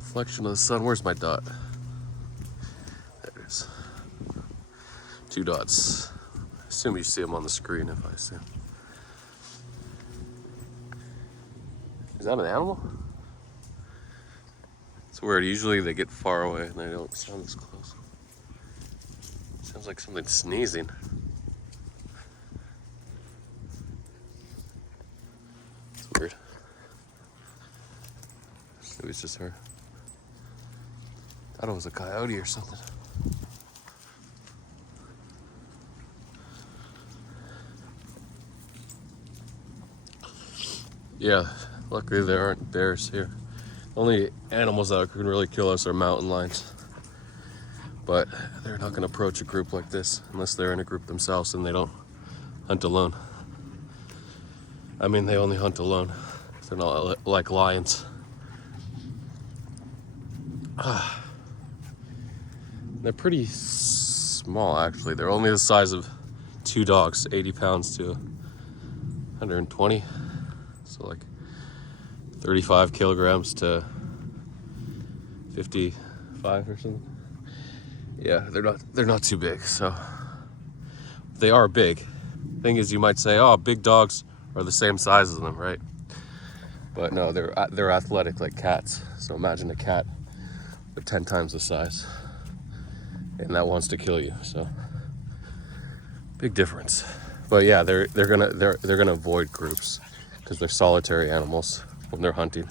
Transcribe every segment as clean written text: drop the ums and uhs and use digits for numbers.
Reflection of the sun. Where's my dot? There it is. 2 dots. I assume you see them on the screen if I see them. Is that an animal? It's weird. Usually they get far away and they don't sound as close. Sounds like something sneezing. It's weird. Maybe it's just her. I thought it was a coyote or something. Yeah, luckily there aren't bears here. The only animals that can really kill us are mountain lions. But they're not going to approach a group like this unless they're in a group themselves and they don't hunt alone. I mean, they only hunt alone. They're not like lions. They're pretty small, actually. They're only the size of 2 dogs, 80 pounds to 120. So like 35 kilograms to 55 or something. Yeah, they're not too big. So they are big. Thing is, you might say, oh, big dogs are the same size as them, right? But no, they're athletic like cats. So imagine a cat with 10 times the size, and that wants to kill you. So big difference. But yeah, they're gonna avoid groups because they're solitary animals when they're hunting.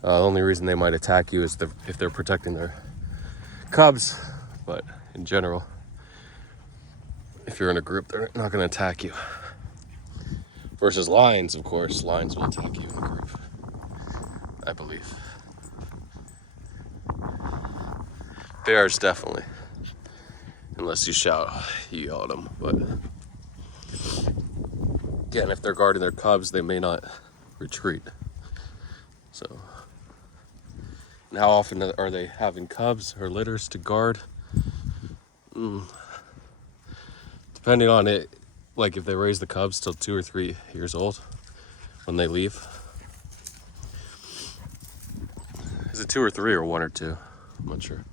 The only reason they might attack you is if they're protecting their cubs. But in general, if you're in a group, they're not gonna attack you. Versus lions, of course, lions will attack you in a group, I believe. Bears, definitely. Unless you yell at them. But again, if they're guarding their cubs, they may not retreat. So, and how often are they having cubs or litters to guard? Depending on it, like if they raise the cubs till 2 or 3 years old when they leave. Is it 2 or 3 or 1 or 2? I'm not sure.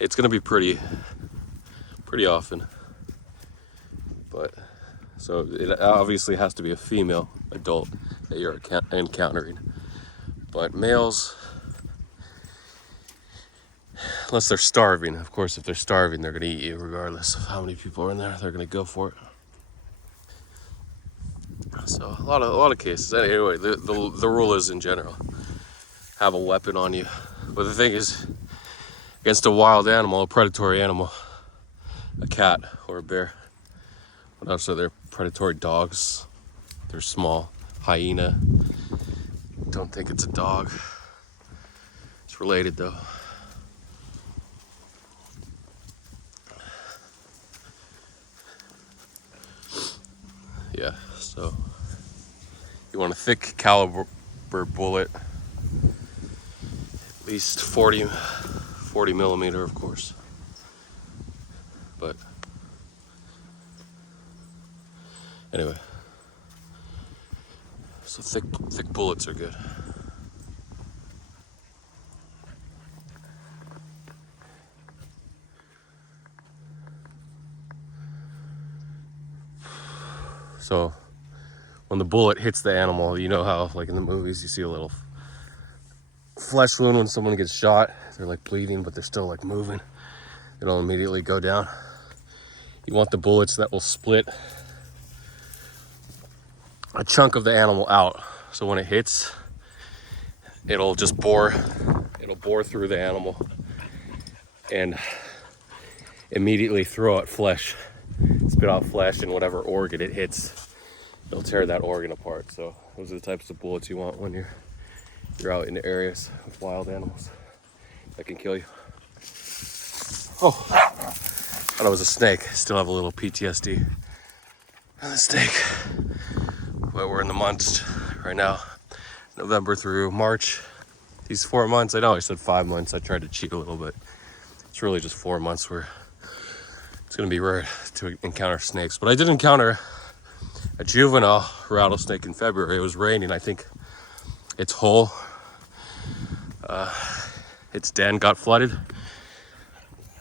It's gonna be pretty often. But so it obviously has to be a female adult that you're encountering. But males, unless they're starving, of course, if they're starving, they're gonna eat you regardless of how many people are in there. They're gonna go for it. So a lot of cases. Anyway, the rule is in general, have a weapon on you. But the thing is, against a wild animal, a predatory animal, a cat or a bear. What else are there? Predatory dogs. They're small. Hyena. Don't think it's a dog. It's related though. Yeah, so you want a thick caliber bullet, at least 40 millimeter, of course. But anyway, so thick bullets are good. So when the bullet hits the animal, you know how like in the movies you see a little flesh wound when someone gets shot. They're like bleeding, but they're still like moving. They don't immediately go down. You want the bullets that will split a chunk of the animal out. So when it hits, it'll bore through the animal and immediately throw out flesh, spit out flesh, and whatever organ it hits, it'll tear that organ apart. So those are the types of bullets you want when you're out in areas with wild animals that can kill you. Oh, thought it was a snake. Still have a little PTSD on the snake. But we're in the months right now, November through March. These 4 months, I know I said 5 months. I tried to cheat a little bit. It's really just 4 months where it's gonna be rare to encounter snakes. But I did encounter a juvenile rattlesnake in February. It was raining. I think its hole its den got flooded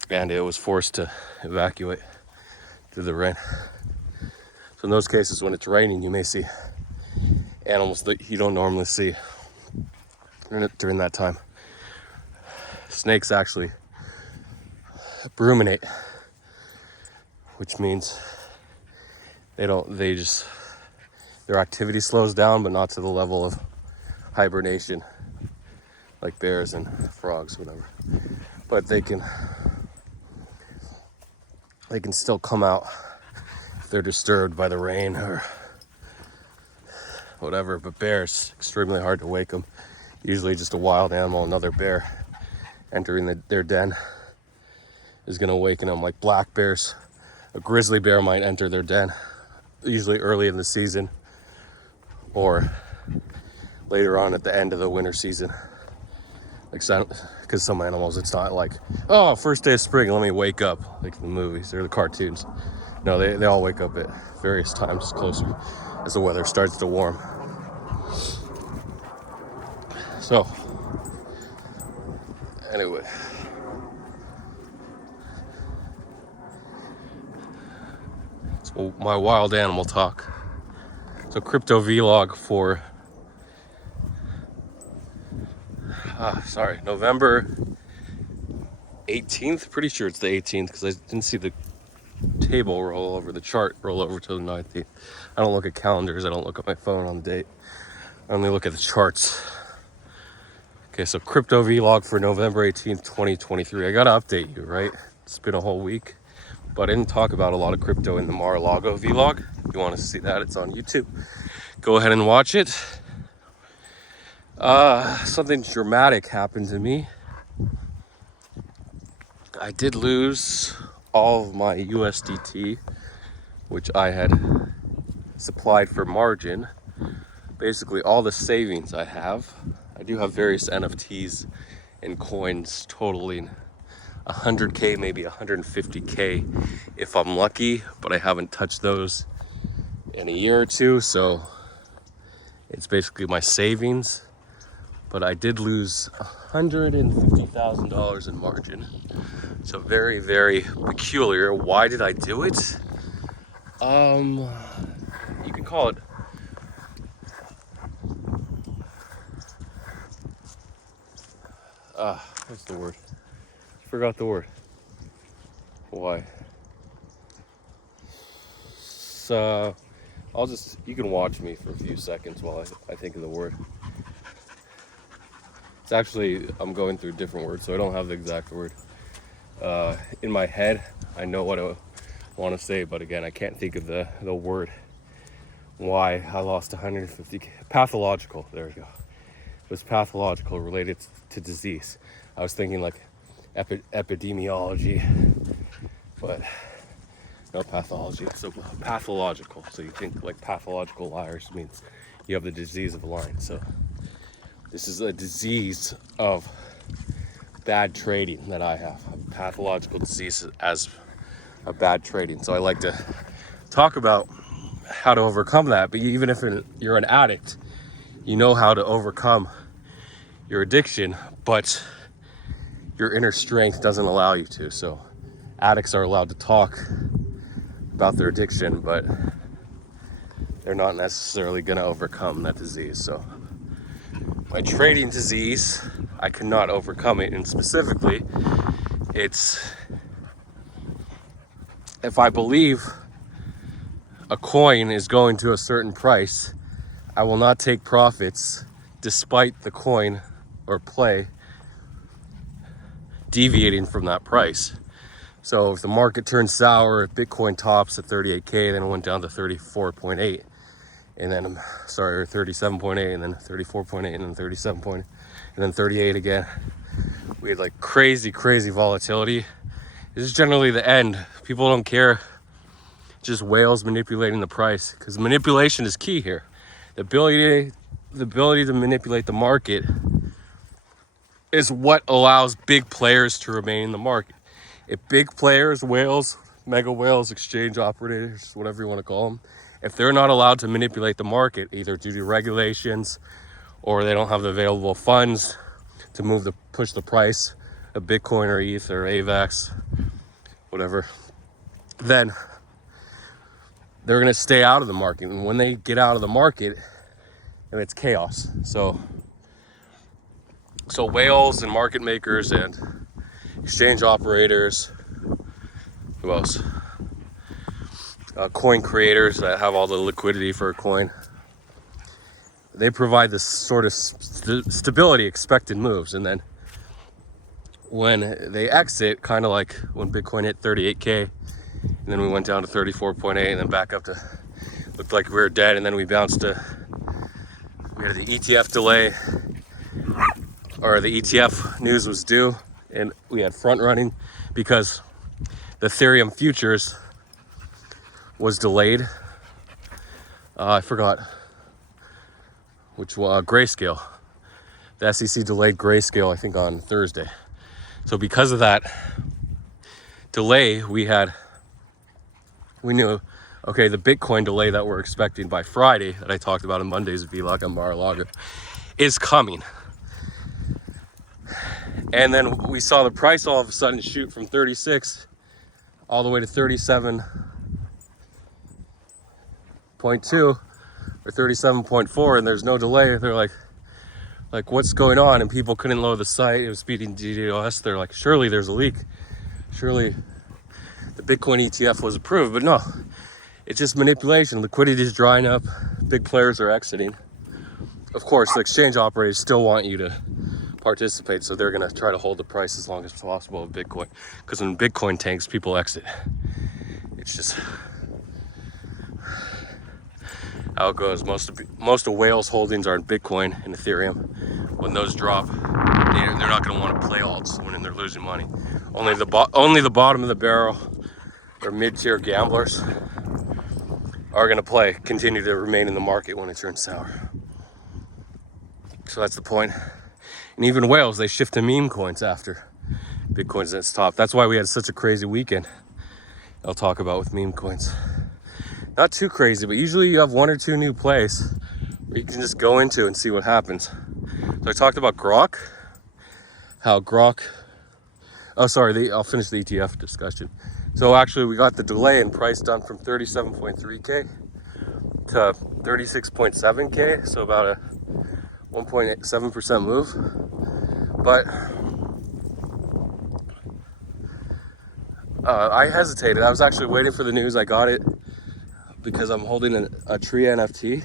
and it was forced to evacuate through the rain. So in those cases, when it's raining, you may see animals that you don't normally see during that time. Snakes actually ruminate, which means their activity slows down, but not to the level of hibernation like bears and frogs, whatever. But they can still come out if they're disturbed by the rain or whatever. But bears, extremely hard to wake them. Usually just a wild animal, another bear entering their den is going to awaken them. Like black bears, a grizzly bear might enter their den, usually early in the season or later on at the end of the winter season. Because some animals, it's not like, oh, first day of spring, let me wake up, like in the movies or the cartoons. No, they all wake up at various times closer as the weather starts to warm. So, anyway. So my wild animal talk. So crypto vlog for November 18th. Pretty sure it's the 18th because I didn't see the table roll over, the chart roll over to the 19th. I don't look at calendars. I don't look at my phone on the date. I only look at the charts. Okay, so crypto vlog for November 18th, 2023. I gotta update you, right? It's been a whole week, but I didn't talk about a lot of crypto in the Mar-a-Lago vlog. If you want to see that, it's on YouTube. Go ahead and watch it. Something dramatic happened to me. I did lose all of my USDT, which I had supplied for margin. Basically all the savings I have. I do have various NFTs and coins totaling 100K, maybe 150K if I'm lucky, but I haven't touched those in a year or two, so it's basically my savings. But I did lose $150,000 in margin. So very, very peculiar. Why did I do it? You can call it what's the word? Forgot the word. Why? So you can watch me for a few seconds while I think of the word. It's actually, I'm going through different words, so I don't have the exact word. In my head, I know what I want to say, but again, I can't think of the word. Why I lost 150K. Pathological, there we go. It was pathological, related to disease. I was thinking like epidemiology, but no pathology. So pathological. So you think like pathological liars means you have the disease of lying. So this is a disease of bad trading that I have. A pathological disease as a bad trading. So I like to talk about how to overcome that. But even if you're an addict, you know how to overcome your addiction, but your inner strength doesn't allow you to. So addicts are allowed to talk about their addiction, but they're not necessarily going to overcome that disease. So my trading disease, I cannot overcome it. And specifically, it's if I believe a coin is going to a certain price, I will not take profits despite the coin or play deviating from that price. So if the market turns sour, if Bitcoin tops at 38K, then it went down to 34.8, and then or 37.8, and then 34.8, and then 37.8, and then 38 again. We had like crazy volatility. This is generally the end. People don't care. Just whales manipulating the price, because manipulation is key here. The ability to manipulate the market is what allows big players to remain in the market. If big players, whales, mega whales, exchange operators, whatever you want to call them, if they're not allowed to manipulate the market, either due to regulations or they don't have the available funds to push the price of Bitcoin or ETH or AVAX, whatever, then they're going to stay out of the market. And when they get out of the market, and it's chaos. So whales and market makers and exchange operators, who else? Coin creators that have all the liquidity for a coin. They provide this sort of stability, expected moves. And then when they exit, kind of like when Bitcoin hit 38K, and then we went down to 34.8 and then back up to, looked like we were dead. And then we bounced to, we had the ETF delay, or the ETF news was due, and we had front running because the Ethereum futures was delayed. I forgot which one, Grayscale. The SEC delayed Grayscale, I think, on Thursday. So because of that delay, we knew, okay, the Bitcoin delay that we're expecting by Friday, that I talked about in Monday's vlog on Mar-a-Lago, is coming. And then we saw the price all of a sudden shoot from 36 all the way to 37.2 or 37.4, and there's no delay. They're like what's going on? And people couldn't load the site. It was speeding DDoS. They're like, surely there's a leak. Surely the Bitcoin ETF was approved. But no, it's just manipulation. Liquidity is drying up. Big players are exiting. Of course, the exchange operators still want you to participate, so they're going to try to hold the price as long as possible of Bitcoin, because when Bitcoin tanks, people exit. It's just how it goes. Most of whales holdings are in Bitcoin and Ethereum. When those drop, they're not going to want to play alts when they're losing money. Only the bottom of the barrel or mid-tier gamblers are going to continue to remain in the market when it turns sour. So that's the point. And even whales, they shift to meme coins after Bitcoin's at its top. That's why we had such a crazy weekend. I'll talk about with meme coins. Not too crazy, but usually you have one or two new plays where you can just go into and see what happens. So I talked about Grok. How Grok... Oh, sorry, I'll finish the ETF discussion. So actually we got the delay in price done from 37.3K to 36.7K. So about a 1.7% move. But I hesitated. I was actually waiting for the news. I got it because I'm holding a tree NFT,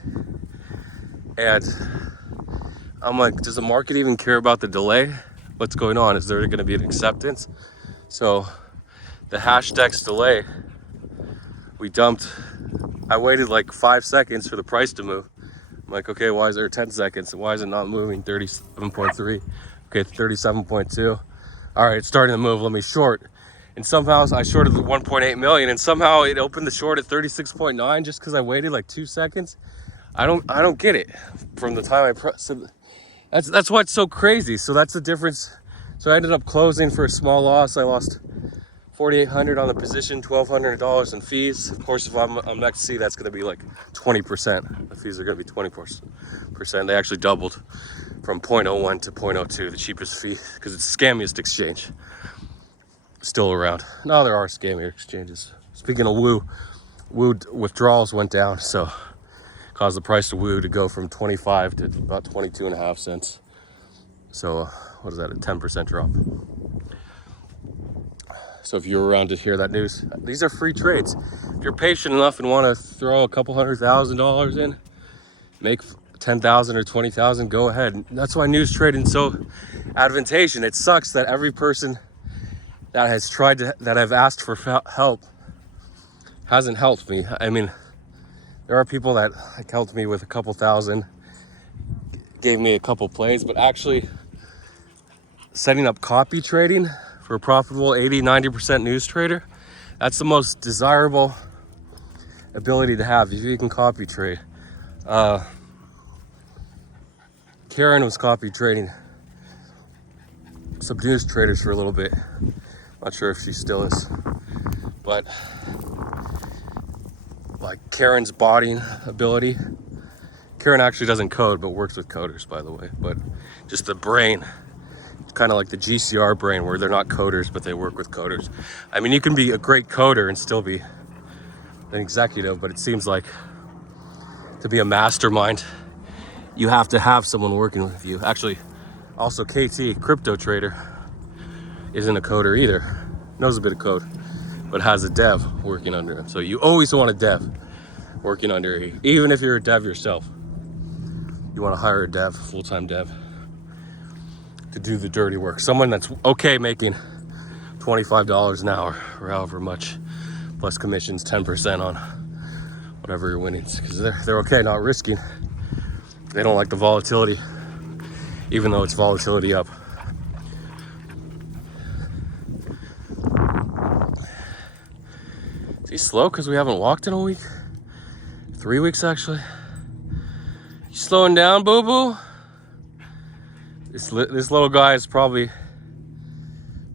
and I'm like, does the market even care about the delay? What's going on? Is there going to be an acceptance? So the Hashdex delay, I waited like 5 seconds for the price to move. I'm like, okay, why is there 10 seconds? Why is it not moving? 37.3, okay, 37.2. All right, it's starting to move, let me short. And somehow I shorted the 1.8 million, and somehow it opened the short at 36.9 just because I waited like 2 seconds. I don't get it. From the time I pressed, that's why it's so crazy. So that's the difference. So I ended up closing for a small loss. I lost $4,800 on the position, $1,200 in fees. Of course, if I'm XC, that's going to be like 20%. The fees are going to be 20%. They actually doubled from 0.01 to 0.02, the cheapest fee, because it's the scammiest exchange still around. No, there are scammier exchanges. Speaking of Woo withdrawals went down, so caused the price of Woo to go from 25 to about 22.5 cents. So what is that, a 10% drop? So if you're around to hear that news, these are free trades. If you're patient enough and want to throw a couple $100,000 in, make 10,000 or 20,000, go ahead. That's why news trading is so advantageous. It sucks that every person that has that I've asked for help hasn't helped me. I mean, there are people that helped me with a couple thousand, gave me a couple plays, but actually setting up copy trading for a profitable 80-90% news trader, that's the most desirable ability to have if you can copy trade. Karen was copy trading some news traders for a little bit. Not sure if she still is, but like Karen's botting ability. Karen actually doesn't code, but works with coders, by the way. But just the brain kind of like the GCR brain, where they're not coders, but they work with coders. I mean, you can be a great coder and still be an executive, but it seems like to be a mastermind, you have to have someone working with you. Actually, also KT, crypto trader, isn't a coder either. Knows a bit of code, but has a dev working under him. So you always want a dev working under you. Even if you're a dev yourself, you want to hire a dev, full-time dev, to do the dirty work. Someone that's okay making $25 an hour or however much, plus commissions 10% on whatever your winnings, because they're okay not risking. They don't like the volatility, even though it's volatility up. Is he slow because we haven't walked in a week? 3 weeks actually. You slowing down, boo-boo? This little guy is probably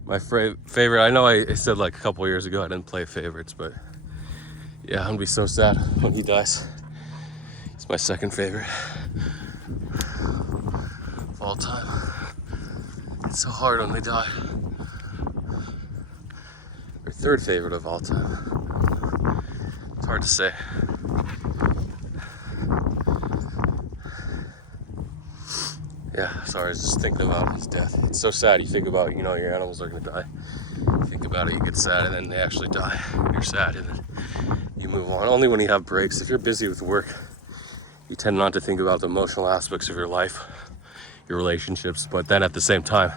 my favorite. I know I said like a couple years ago I didn't play favorites, but yeah, I'm gonna be so sad when he dies. He's my second favorite of all time. It's so hard when they die. Or third favorite of all time. It's hard to say. Yeah, sorry, I was just thinking about his death. It's so sad. You think about, your animals are gonna die. You think about it, you get sad, and then they actually die. And you're sad, and then you move on. Only when you have breaks. If you're busy with work, you tend not to think about the emotional aspects of your life, your relationships, but then at the same time,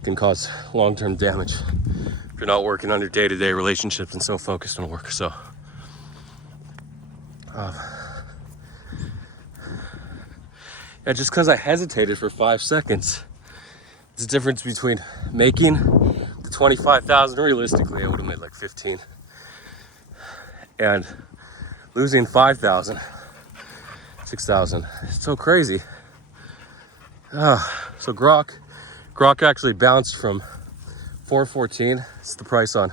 it can cause long-term damage if you're not working on your day-to-day relationships and so focused on work. So, yeah, just because I hesitated for 5 seconds, there's a difference between making the 25,000, realistically I would have made like 15, and losing 5,000, 6,000. It's so crazy. So Grok actually bounced from 414. It's the price on.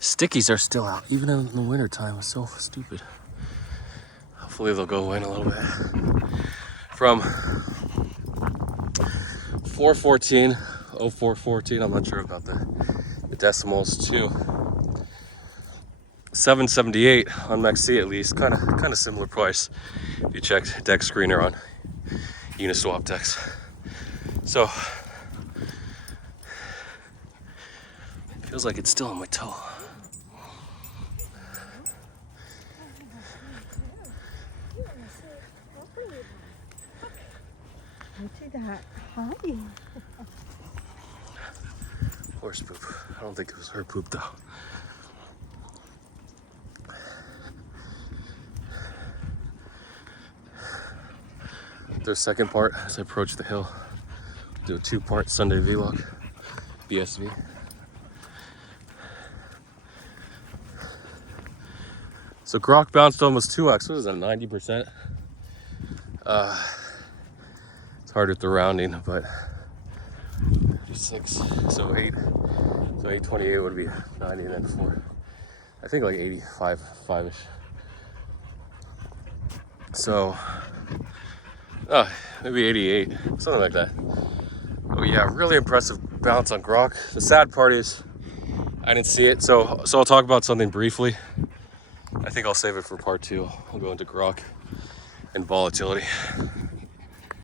Stickies are still out, even in the winter time. It's so stupid. Hopefully they'll go away in a little bit. From 414, 0414, I'm not sure about the decimals, to 778 on MEXC at least. Kind of similar price if you check Dex Screener on Uniswap Dex. So feels like it's still on my toe. Hi. Horse poop. I don't think it was her poop though. There's second part as I approach the hill. Do a 2-part Sunday vlog. BSV. So Grok bounced almost 2x. What is that, 90%? It's hard with the rounding, but 6, so 8. So 828 would be 90, and then 4. I think like 85, 5-ish. So, maybe 88, something like that. Oh yeah, really impressive bounce on Grok. The sad part is I didn't see it, so I'll talk about something briefly. I think I'll save it for part 2. I'll go into Grok and volatility.